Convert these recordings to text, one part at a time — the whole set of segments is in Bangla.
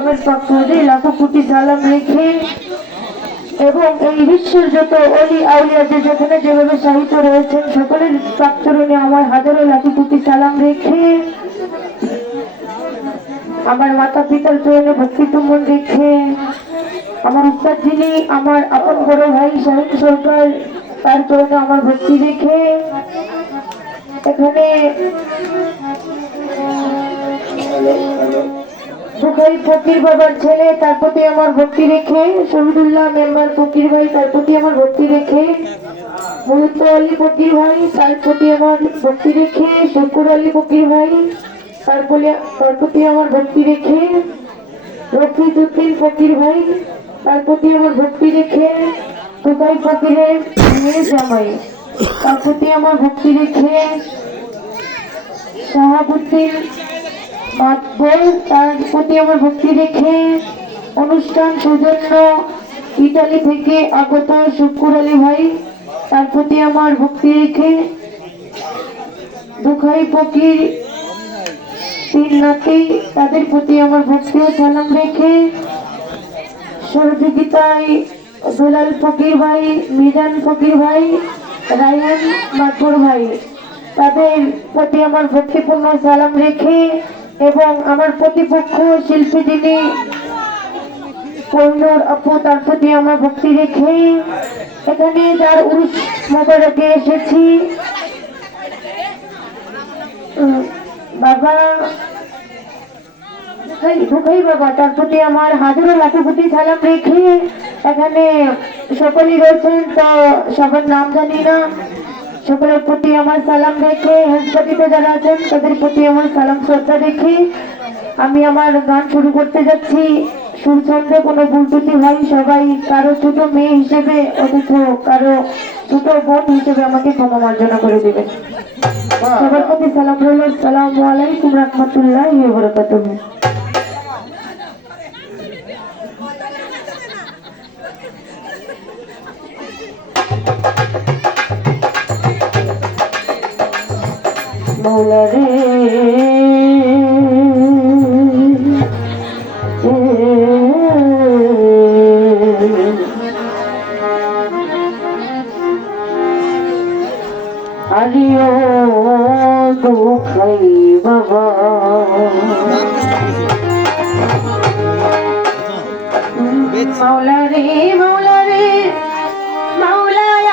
লাখো কোটি সালাম রেখে এবং এই বিশ্বের যত অলি আউলিয়াতে যেখানে যেভাবে সাহিত্য রয়েছেন সকলের প্রাক্তরণে আমার হাজারো লাখো কোটি সালাম রেখে আমার মাতা পিতার চরণে ভক্তি চুম্বন রেখে আমার উস্তাদ যিনি আমার আপন বড় ভাই শাহিন সরকার তার চরণে আমার ভক্তি রেখে এখানে বুখারী ফকির বাবার ছেলে তার প্রতি আমার ভক্তি রেখে শহীদুল্লাহ মেম্বার ফকির ভাই তার প্রতি আমার ভক্তি রেখে মুহিত আলী ফকির ভাই তার প্রতি আমার ভক্তি রেখে শকুর আলী ফকির ভাই তার প্রতি আমার ভক্তি রেখে রফিদ উদ্দিন ফকির ভাই তার প্রতি আমার ভক্তি রেখে বুখারী ফকিরের মেয়ে জামাই তার প্রতি আমার ভক্তি রেখে শাহাবুদ্দিন তার প্রতি আমার ভক্তি রেখে অনুষ্ঠান সৌজন্য ইটালি থেকে আগত শুকুর আলী ভাই তার প্রতি আমার ভক্তি রেখে বুখারী ফকির তিন নাতি তাদের প্রতি আমার ভক্তি ও সালাম রেখে সহযোগিতায় দুলাল ফকির ভাই মিজান ফকির ভাই রায়হান মাথুর ভাই তাদের প্রতি আমার ভক্তিপূর্ণ সালাম রেখে এবং আমার প্রতিপক্ষ শিল্পী যিনি কোহিনুর আপু তার প্রতি আমার ভক্তি রেখে এখানে যার উরুস মোবারকে এসেছি বাবা বুখারী বাবা তার প্রতি আমার হাজারো লাখো কোটি সালাম রেখে এখানে সকলেই রয়েছেন তো সবার নাম জানি না সকলের প্রতি আমার সালাম রেখে হেসপাতিতে যারা আছেন তাদের প্রতি আমার সালাম শ্রদ্ধা রেখে আমি আমার গান শুরু করতে যাচ্ছি সুর ছন্দে কোনো ভুল ত্রুটি হয় সবাই কারো ছোট মেয়ে হিসেবে অথচ কারো ছোট বোন হিসেবে আমাকে ক্ষমা মার্জনা করে দেবেন সবার প্রতি সালাম রইল আসসালামু আলাইকুম রাহমাতুল্লাহি ওয়া বারাকাতুহু মৌলা রে আলিও বুখারী বাবা মৌলা রে মৌলা রে মৌলায়া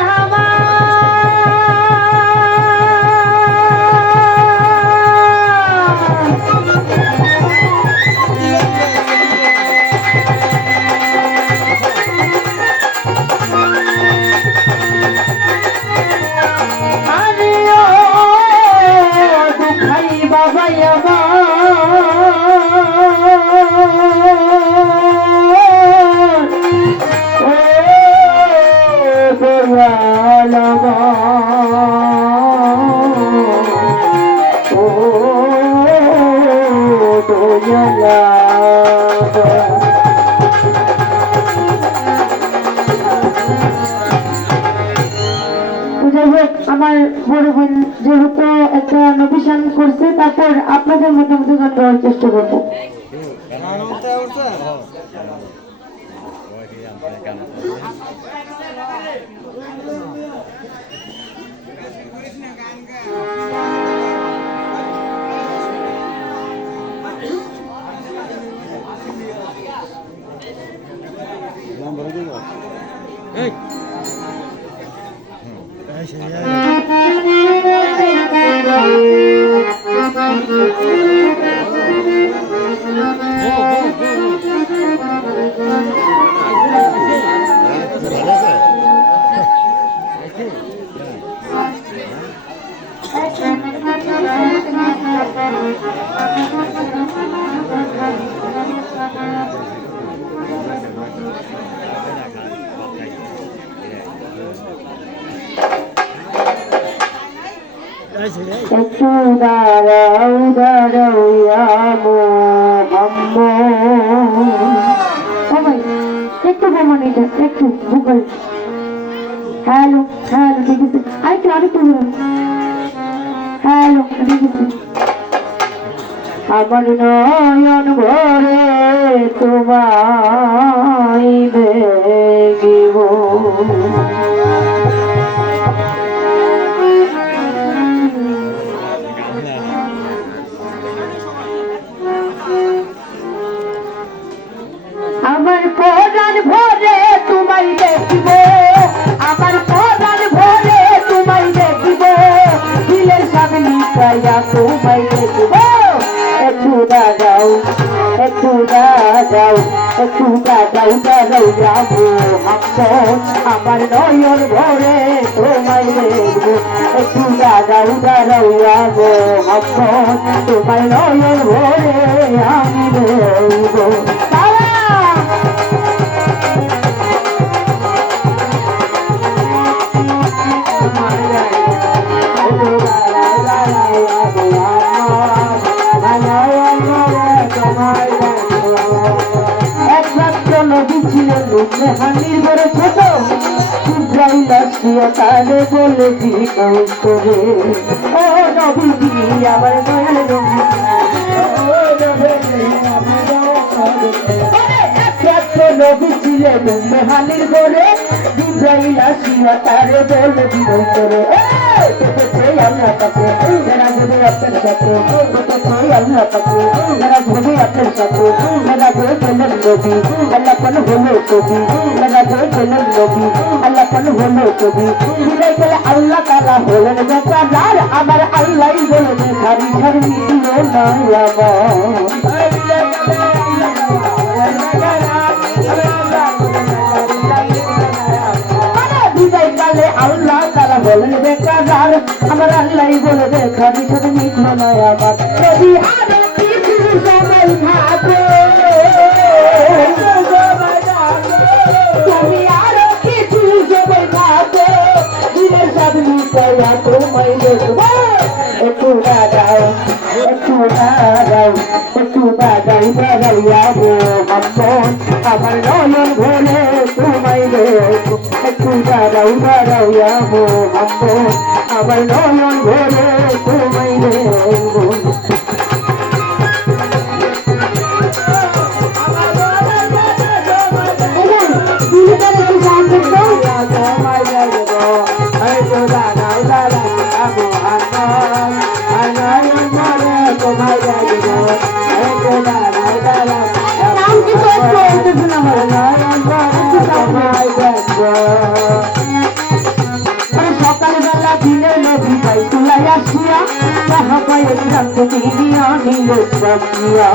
আমার বড় বোন যেহেতু একটা নবিশান করছে তারপর আপনাদের মধ্যে গান গাওয়ার চেষ্টা করবো একটু দাঁড়াও দাঁড়াও সবাই একটু প্রমাণ এটা একটু গুগল হ্যালো হ্যালো ঠিক আছে আরেকটু আরেকটু হ্যালো ঠিক আছে আমার নয়ন ভরে তোমায় দেখিব। আমার পরাণ ভরে তোমায় দেখিব, আমার পরাণ ভরে তোমায় দেখিব, দিলের সামনে পাইয়া তোমায় দেখিব। একটু দাঁড়াও, একটু দাঁড়াও, একটু দাঁড়াও, দাঁড়াও যাবো হাম্পন, আমার নয়ন ভরে তোমায় দেখবো। একটু দাঁড়াও, দাঁড়াও যাবো হাম্পন, তোমার নয়ন ভরে আমি দেখবো। হানির বড় ছোট ইব্রাহিম আসিয়া তারে বলে দিন করে, ও নবীজি আমার দয়াল নবী, নবী ছিলেন মেহানির করে, ইব্রাহিম আসিয়া তারে বলে দিন করে, আল্লাহ পাকে মেরা ঘুরে আপনার সাথে, আল্লাহ পাকে মেরা ঘুরে আপনার সাথে, মেরা ঘুরে চলেন নবী, আল্লাহ কোন হলো ছবি, মেরা ঘুরে চলেন নবী, আল্লাহ কোন হলো ছবি, মিলে গেলে আল্লাহ তাআলা হলেন বেকার, আমার আল্লাহ বলেন খারি খারি দিল না আল্লাহ তাআলা বলেন বেকার, আমার আল্লাহ বলে খারি খারি দিল না আমার। যদি আরো কিছু সময় থাকে, তুমি আরো কিছু সময় থাকো, দিনের সামনে পাইয়া তোমায় দেখবো। একটু দাঁড়াও, একটু দাঁড়াও, একটু দাঁড়াই দাঁড়াই যাবো হাম্পন, আমার নয়ন ভরে তোমায় দেখবো। একটু দাঁড়াও, দাঁড়াও যাবো হাম্পন, আমার নয়ন ভরে তোমায় দেখবো। সকালবেলা দিলে নবী ভাই তুলাই আসিয়া, তাহা পায়ে রাখতে দিয়া নিল বাপিয়া।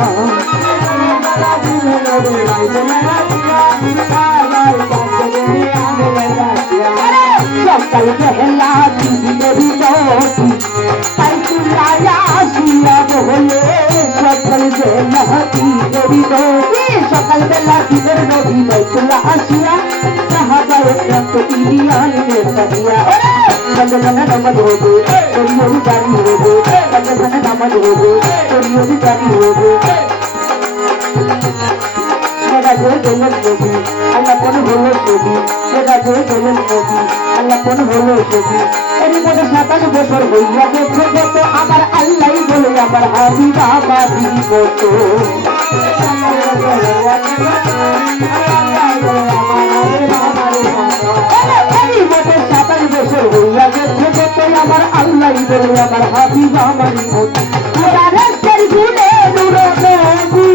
সকাল বেলা দিলে নবী ভাই তুলাই আসিয়া বলে, সকাল বেলা দিলে নবী, সকাল বেলা দিলের নবী ভাই তুলা আসিয়া, তাহা পায়ে রাখতে দিয়া নিল বাপিয়া। বন্দনা নামাজ হবে, করিও জারি হবে, বন্দনা নামাজ হবে, করিও জারি হবে। মেরা যে গেলেন নবী, আল্লাহ কোন হলো ছবি, মেরা যে গেলেন নবী, আল্লাহ কোন হলো ছবি। এর মধ্যে 27 বছর হইয়া গেছে কত, আমার আল্লাহ বলে আমার হাবিবা বাদি কত। আমার আল্লাহ বলে আমার হাবিব আমার মত, রাস্তার গুণে নূর নবী,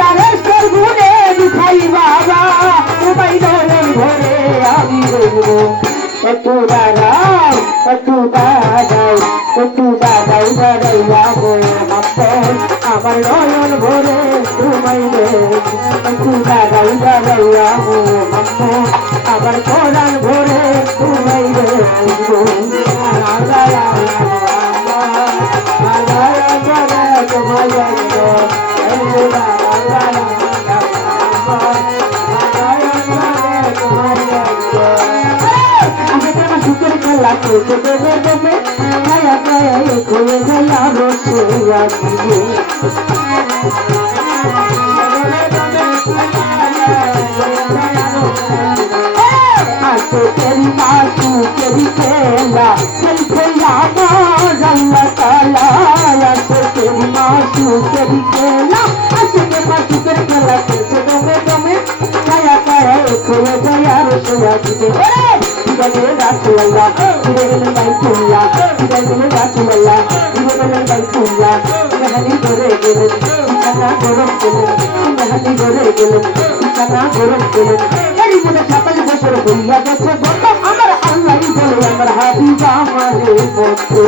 রাস্তার গুণে দুখাই বাবা, তোমায় নয়ন ভরে আমি দেখবো। একটু দাঁড়াও, একটু দাঁড়াও, একটু দাঁড়াও, দাঁড়াই যাবো হাম্পন, আমার নয়ন ভরে তোমায় দেখবো। একটু দাঁড়াও, দাঁড়াই যাবো হাম্পন, আমার পরাণ ভরে তোমায় দেখবো। তোমায় দেখবো, সুখের খেলা খেলতে দেবে দেবে, ছায়া ছায়া খুলে গেলা রসে আসবে। আসো তেরি মাসু তেরি খেলা, খেল খেলা আমার আল্লাহ তাআলা আশিকের মাসুকের খেলা আশিকের মাসুকের খেলা খেলছে দমে দমে কায়া কায়া খুলে যায় আর সোয়া দিতে দিদানে রাসূলুল্লাহ দিদানে বাইতুল্লাহ দিদানে রাসূলুল্লাহ দিদানে বাইতুল্লাহ মেহাদি করে গেলেন কানা গরম গেলেন মেহাদি করে গেলেন কানা গরম গেলেন এরই মধ্যে 27 বছর হইয়া গেছে গত আমার আল্লাহ বলে আমার হাবিব আমারে মতো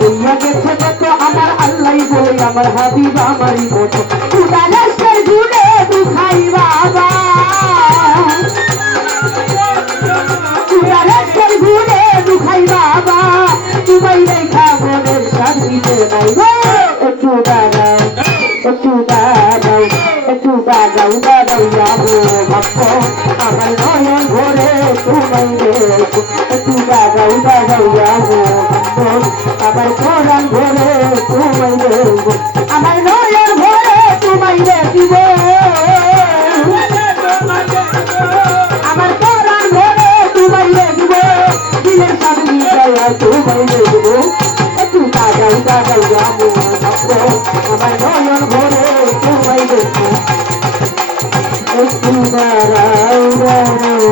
হইয়া গেছে কত আমার আল্লাহ বলে আমার হাবিব আমারই মতো উদালেশ্বর জুড়ে দুখাই বাবা উদালেশ্বর জুড়ে দুখাই বাবা তোমায় দেখা মনের শান্তিতে নাই একটু দাঁড়াও একটু দাঁড়াও একটু দাঁড়াও দাঁড়াও যাবো ভক্ত আমার নয়ন ভরে তোমায় দেখো একটু দাঁড়াও দাঁড়াও যাবো আমার কোরআন ভরে তোমায় দেব আমার নয়ন ভরে তোমায় দেখিব আমার কোরআন ভরে তোমায় দেখিব দিলের সামনে দয়া তোমায় দেব একটু দাঁড়াও দাঁড়াও যাবো আমার নয়ন ভরে তোমায় দেখব একটু দাঁড়াও দাঁড়াও